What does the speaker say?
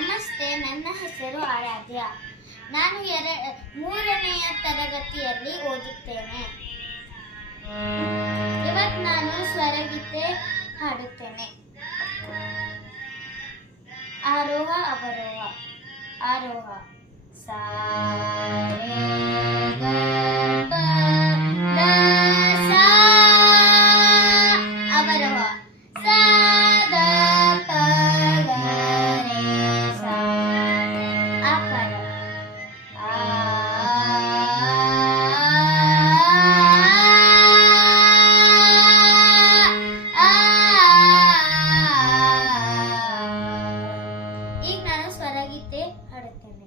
ನಮಸ್ತೆ, ನನ್ನ ಹೆಸರು ಆರಾಧ್ಯ. ನಾನು 3ನೇ ತರಗತಿಯಲ್ಲಿ ಓದುತ್ತೇನೆ. ಇವತ್ತು ನಾನು ಸ್ವರಗೀತೆ ಹಾಡುತ್ತೇನೆ. ಆರೋಹ ಅವರೋಹ. ಆರೋಹ ಸಾ ರೇ ಗ ಪ ದ ಸಾ. ಅವರೋಹ ಸಾ ದ ಪ ಗ ರೇ ಸಾ. ಆಕಾರ ಆ ಈಗ ನಾನು ಸ್ವರಗೀತೆ ಹಾಡುತ್ತೇನೆ.